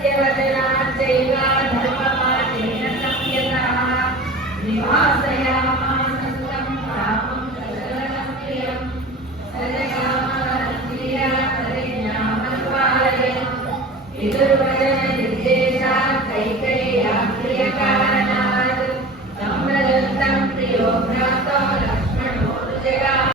सत्यवचनाच्चैव धर्मपाठेन संयतः निवासयामासं कामं सजलं प्रियं सजकामहर्त्रिया परिज्ञामत्पालयन् पितृवचननिर्देशात् कैकेय्याः प्रियकारणात् संव्रजन्तं प्रियो